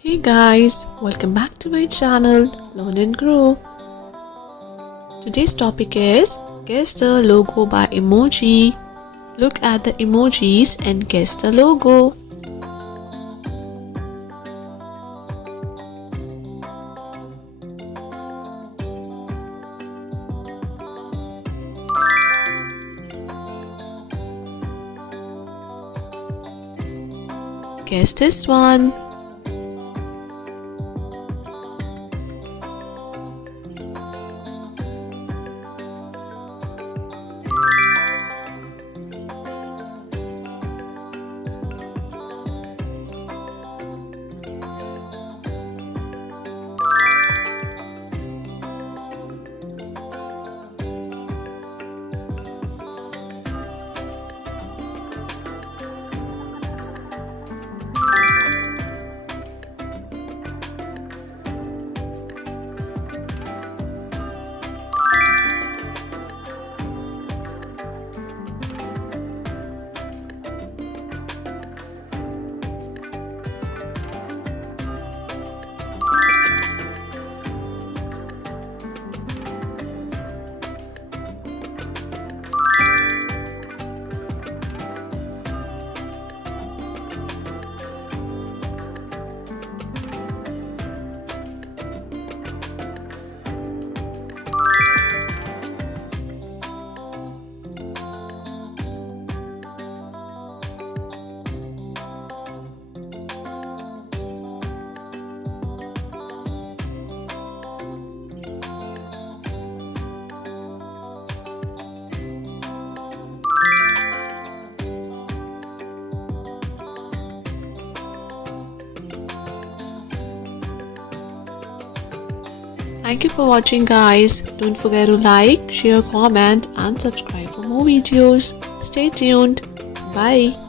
Hey guys, welcome back to my channel Learn and Grow. Today's topic is guess the logo by emoji. Look at the emojis and guess the logo. Guess this one. Thank you for watching guys. Don't forget to like, share, comment and subscribe for more videos. Stay tuned. Bye.